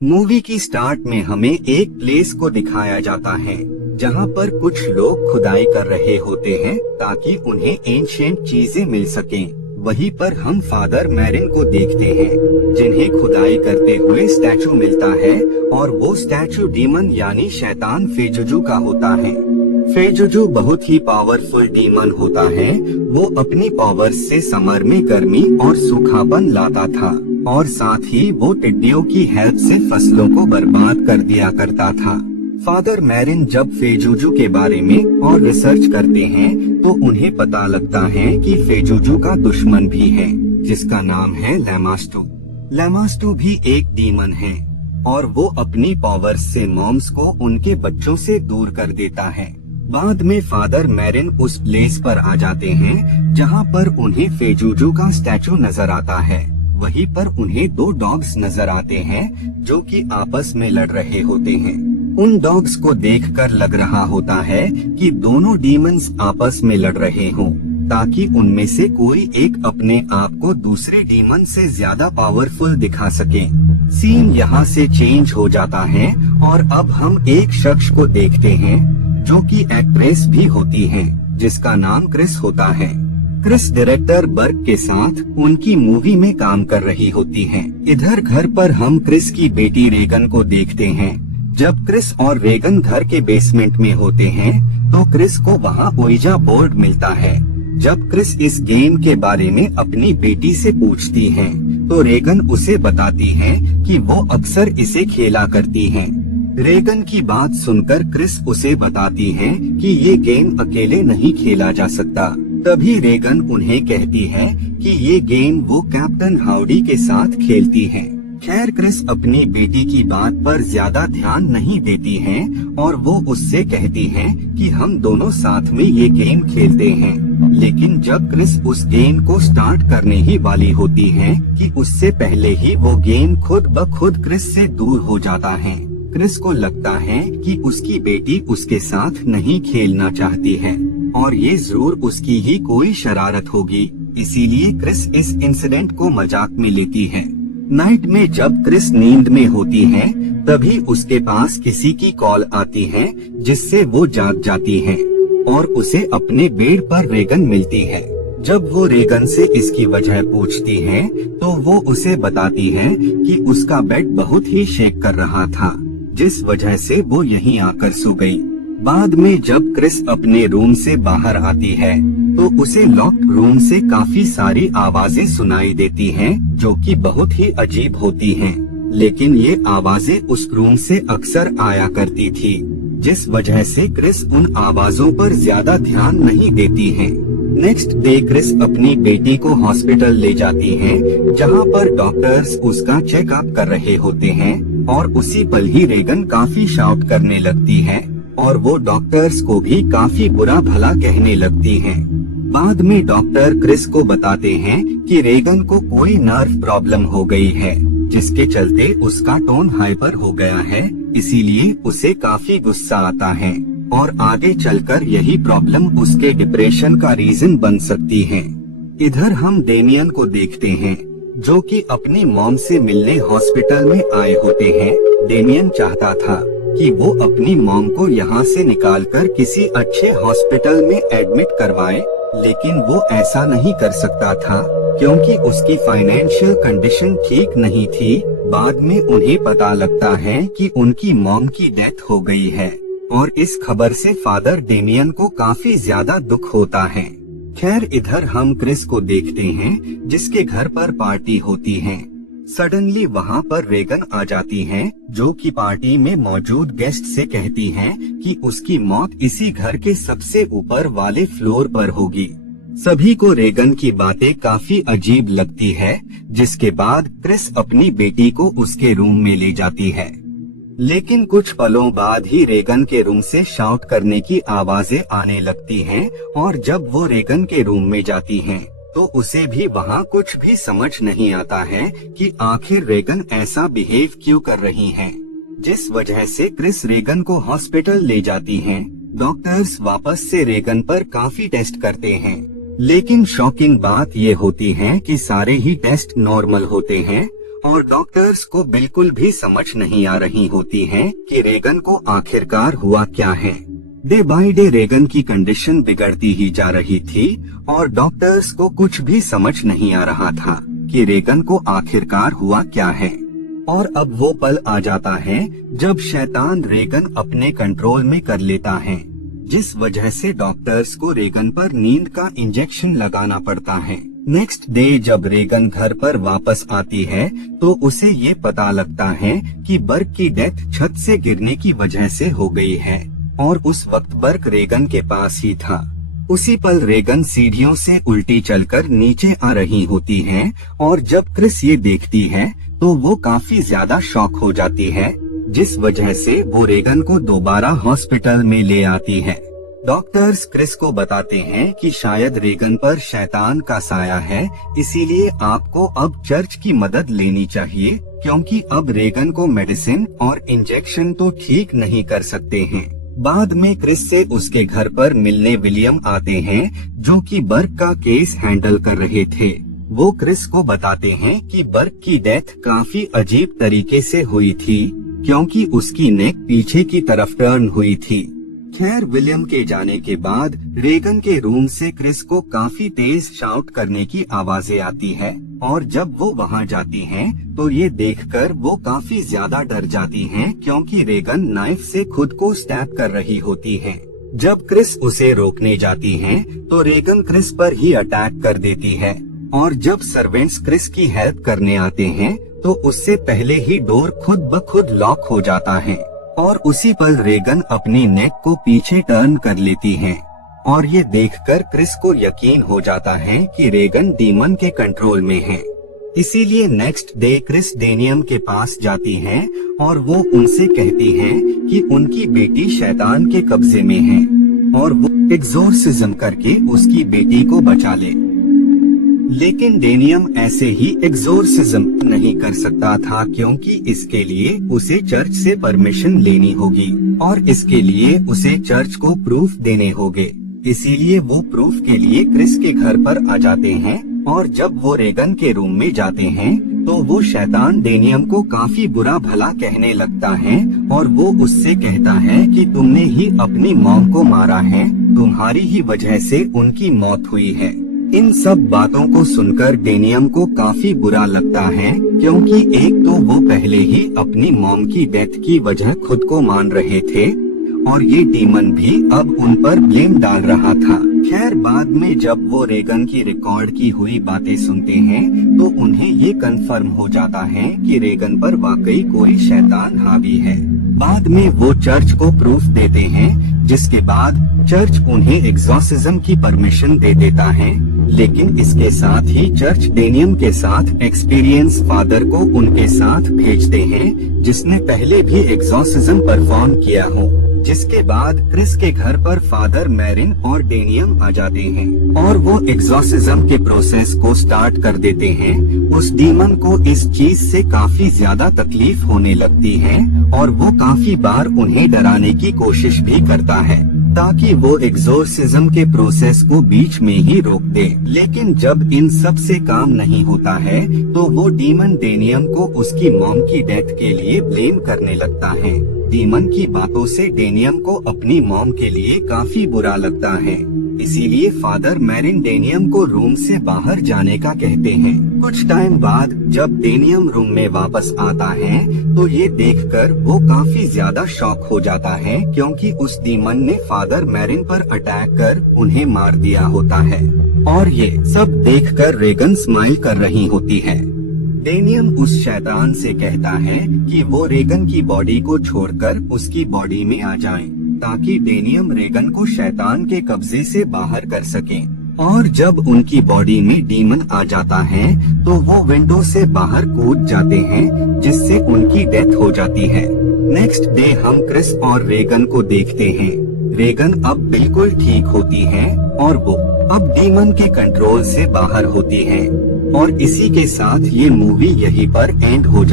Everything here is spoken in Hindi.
मूवी की स्टार्ट में हमें एक प्लेस को दिखाया जाता है जहां पर कुछ लोग खुदाई कर रहे होते हैं ताकि उन्हें एंशिएंट चीजें मिल सकें। वहीं पर हम फादर मैरिन को देखते हैं जिन्हें खुदाई करते हुए स्टैचू मिलता है और वो स्टैचू डीमन यानी शैतान फेजुजू का होता है। फेजुजू बहुत ही पावरफुल डीमन होता है। वो अपनी पावर से समर में गर्मी और सूखापन लाता था और साथ ही वो टिड्डियों की हेल्प से फसलों को बर्बाद कर दिया करता था। फादर मैरिन जब फेजुजू के बारे में और रिसर्च करते हैं तो उन्हें पता लगता है कि फेजुजू का दुश्मन भी है जिसका नाम है लैमास्टू। लैमास्टू भी एक डीमन है और वो अपनी पावर से मॉम्स को उनके बच्चों से दूर कर देता है। बाद में फादर मैरिन उस प्लेस पर आ जाते हैं जहां पर उन्हें फेजुजू का स्टैचू नजर आता है। वहीं पर उन्हें दो डॉग्स नजर आते हैं जो कि आपस में लड़ रहे होते हैं। उन डॉग्स को देखकर लग रहा होता है कि दोनों डीमंस आपस में लड़ रहे हों ताकि उनमें से कोई एक अपने आप को दूसरे डीमन से ज्यादा पावरफुल दिखा सके। सीन यहाँ से चेंज हो जाता है और अब हम एक शख्स को देखते हैं जो कि एक्ट्रेस भी होती है जिसका नाम क्रिस होता है। क्रिस डायरेक्टर बर्ग के साथ उनकी मूवी में काम कर रही होती है। इधर घर पर हम क्रिस की बेटी रेगन को देखते हैं। जब क्रिस और रेगन घर के बेसमेंट में होते हैं तो क्रिस को वहाँ ओइजा बोर्ड मिलता है। जब क्रिस इस गेम के बारे में अपनी बेटी से पूछती है तो रेगन उसे बताती है कि वो अक्सर इसे खेला करती है। रेगन की बात सुनकर क्रिस उसे बताती है कि ये गेम अकेले नहीं खेला जा सकता। तभी रेगन उन्हें कहती है कि ये गेम वो कैप्टन हाउडी के साथ खेलती है। खैर क्रिस अपनी बेटी की बात पर ज्यादा ध्यान नहीं देती है और वो उससे कहती है कि हम दोनों साथ में ये गेम खेलते हैं। लेकिन जब क्रिस उस गेम को स्टार्ट करने ही वाली होती है कि उससे पहले ही वो गेम खुद ब खुद क्रिस से दूर हो जाता है। क्रिस को लगता है कि उसकी बेटी उसके साथ नहीं खेलना चाहती है और ये जरूर उसकी ही कोई शरारत होगी, इसीलिए क्रिस इस इंसिडेंट को मजाक में लेती है। नाइट में जब क्रिस नींद में होती है तभी उसके पास किसी की कॉल आती है जिससे वो जाग जाती है और उसे अपने बेड पर रेगन मिलती है। जब वो रेगन से इसकी वजह पूछती है तो वो उसे बताती है कि उसका बेड बहुत ही शेक कर रहा था जिस वजह से वो यहीं आकर सो गई। बाद में जब क्रिस अपने रूम से बाहर आती है तो उसे लॉक्ड रूम से काफी सारी आवाजें सुनाई देती हैं जो कि बहुत ही अजीब होती हैं। लेकिन ये आवाजें उस रूम से अक्सर आया करती थी जिस वजह से क्रिस उन आवाजों पर ज्यादा ध्यान नहीं देती है। नेक्स्ट डे क्रिस अपनी बेटी को हॉस्पिटल ले जाती है जहां पर डॉक्टर्स उसका चेकअप कर रहे होते हैं और उसी पल ही रेगन काफी शाउट करने लगती है और वो डॉक्टर्स को भी काफी बुरा भला कहने लगती हैं। बाद में डॉक्टर क्रिस को बताते हैं कि रेगन को कोई नर्व प्रॉब्लम हो गई है जिसके चलते उसका टोन हाइपर हो गया है, इसीलिए उसे काफी गुस्सा आता है और आगे चलकर यही प्रॉब्लम उसके डिप्रेशन का रीजन बन सकती है। इधर हम डेमियन को देखते हैं जो कि अपनी मॉम से मिलने हॉस्पिटल में आए होते हैं। डेमियन चाहता था कि वो अपनी मॉम को यहाँ से निकालकर किसी अच्छे हॉस्पिटल में एडमिट करवाए, लेकिन वो ऐसा नहीं कर सकता था क्योंकि उसकी फाइनेंशियल कंडीशन ठीक नहीं थी। बाद में उन्हें पता लगता है कि उनकी मॉम की डेथ हो गई है और इस खबर से फादर डेमियन को काफी ज्यादा दुख होता है। खैर इधर हम क्रिस को देखते हैं जिसके घर पर पार्टी होती है। सडनली वहाँ पर रेगन आ जाती है जो कि पार्टी में मौजूद गेस्ट से कहती है कि उसकी मौत इसी घर के सबसे ऊपर वाले फ्लोर पर होगी। सभी को रेगन की बातें काफी अजीब लगती है जिसके बाद क्रिस अपनी बेटी को उसके रूम में ले जाती है। लेकिन कुछ पलों बाद ही रेगन के रूम से शाउट करने की आवाजें आने लगती हैं और जब वो रेगन के रूम में जाती हैं तो उसे भी वहाँ कुछ भी समझ नहीं आता है कि आखिर रेगन ऐसा बिहेव क्यों कर रही है, जिस वजह से क्रिस रेगन को हॉस्पिटल ले जाती हैं। डॉक्टर्स वापस से रेगन पर काफी टेस्ट करते हैं लेकिन शॉकिंग बात ये होती है कि सारे ही टेस्ट नॉर्मल होते हैं और डॉक्टर्स को बिल्कुल भी समझ नहीं आ रही होती है कि रेगन को आखिरकार हुआ क्या है। डे बाय डे रेगन की कंडीशन बिगड़ती ही जा रही थी और डॉक्टर्स को कुछ भी समझ नहीं आ रहा था कि रेगन को आखिरकार हुआ क्या है। और अब वो पल आ जाता है जब शैतान रेगन अपने कंट्रोल में कर लेता है, जिस वजह से डॉक्टर्स को रेगन पर नींद का इंजेक्शन लगाना पड़ता है। नेक्स्ट डे जब रेगन घर पर वापस आती है तो उसे ये पता लगता है कि बर्क की डेथ छत से गिरने की वजह से हो गई है और उस वक्त बर्क रेगन के पास ही था। उसी पल रेगन सीढ़ियों से उल्टी चलकर नीचे आ रही होती है और जब क्रिस ये देखती है तो वो काफी ज्यादा शॉक हो जाती है, जिस वजह से वो रेगन को दोबारा हॉस्पिटल में ले आती है। डॉक्टर्स क्रिस को बताते हैं कि शायद रेगन पर शैतान का साया है, इसीलिए आपको अब चर्च की मदद लेनी चाहिए, क्योंकि अब रेगन को मेडिसिन और इंजेक्शन तो ठीक नहीं कर सकते हैं। बाद में क्रिस से उसके घर पर मिलने विलियम आते हैं, जो कि बर्क का केस हैंडल कर रहे थे। वो क्रिस को बताते हैं कि बर्क की डेथ काफी अजीब तरीके से हुई थी, क्योंकि उसकी नेक पीछे की तरफ टर्न हुई थी। खैर विलियम के जाने के बाद रेगन के रूम से क्रिस को काफी तेज शाउट करने की आवाजें आती है और जब वो वहां जाती हैं तो ये देखकर वो काफी ज्यादा डर जाती हैं, क्योंकि रेगन नाइफ से खुद को स्टैब कर रही होती है। जब क्रिस उसे रोकने जाती हैं तो रेगन क्रिस पर ही अटैक कर देती है और जब सर्वेंट्स क्रिस की हेल्प करने आते हैं तो उससे पहले ही डोर खुद ब खुद लॉक हो जाता है और उसी पल रेगन अपनी नेक को पीछे टर्न कर लेती है और ये देखकर क्रिस को यकीन हो जाता है कि रेगन डीमन के कंट्रोल में है। इसीलिए नेक्स्ट डे क्रिस डेनियम के पास जाती हैं और वो उनसे कहती हैं कि उनकी बेटी शैतान के कब्जे में है और वो एक्सोर्सिज्म करके उसकी बेटी को बचा ले। लेकिन डेनियम ऐसे ही एक्सोर्सिज्म नहीं कर सकता था, क्योंकि इसके लिए उसे चर्च से परमिशन लेनी होगी और इसके लिए उसे चर्च को प्रूफ देने होंगे। इसीलिए वो प्रूफ के लिए क्रिस के घर पर आ जाते हैं और जब वो रेगन के रूम में जाते हैं तो वो शैतान डेनियम को काफी बुरा भला कहने लगता है और वो उससे कहता है कि तुमने ही अपनी मॉम को मारा है, तुम्हारी ही वजह से उनकी मौत हुई है। इन सब बातों को सुनकर डेनियम को काफी बुरा लगता है, क्योंकि एक तो वो पहले ही अपनी मॉम की डेथ की वजह खुद को मान रहे थे और ये डीमन भी अब उन पर ब्लेम डाल रहा था। खैर बाद में जब वो रेगन की रिकॉर्ड की हुई बातें सुनते हैं तो उन्हें ये कंफर्म हो जाता है कि रेगन पर वाकई कोई शैतान हावी है। बाद में वो चर्च को प्रूफ देते हैं, जिसके बाद चर्च उन्हें एक्सोर्सिज्म की परमिशन दे देता है। लेकिन इसके साथ ही चर्च डेनियम के साथ एक्सपीरियंस फादर को उनके साथ भेजते हैं, जिसने पहले भी एक्सोर्सिज्म परफॉर्म किया हो। जिसके बाद क्रिस के घर पर फादर मैरिन और डेनियम आ जाते हैं और वो एक्सोर्सिज्म के प्रोसेस को स्टार्ट कर देते हैं। उस डीमन को इस चीज से काफी ज्यादा तकलीफ होने लगती है और वो काफी बार उन्हें डराने की कोशिश भी करता है ताकि वो एक्सोर्सिज्म के प्रोसेस को बीच में ही रोक दे। लेकिन जब इन सब से काम नहीं होता है तो वो डीमन डेनियम को उसकी मॉम की डेथ के लिए ब्लेम करने लगता है। डीमन की बातों से डेनियम को अपनी मॉम के लिए काफी बुरा लगता है, इसीलिए फादर मैरिन डेनियम को रूम से बाहर जाने का कहते हैं। कुछ टाइम बाद जब डेनियम रूम में वापस आता है तो ये देखकर वो काफी ज्यादा शॉक हो जाता है, क्योंकि उस डीमन ने फादर मैरिन पर अटैक कर उन्हें मार दिया होता है और ये सब देखकर रेगन स्माइल कर रही होती है। डेनियम उस शैतान से कहता है कि वो रेगन की बॉडी को छोड़कर उसकी बॉडी में आ जाए, ताकि डेनियम रेगन को शैतान के कब्जे से बाहर कर सके। और जब उनकी बॉडी में डीमन आ जाता है तो वो विंडो से बाहर कूद जाते हैं, जिससे उनकी डेथ हो जाती है। नेक्स्ट डे हम क्रिस और रेगन को देखते हैं। रेगन अब बिल्कुल ठीक होती है और वो अब डीमन के कंट्रोल से बाहर होती है। और इसी के साथ ये मूवी यहीं पर एंड हो जाती है।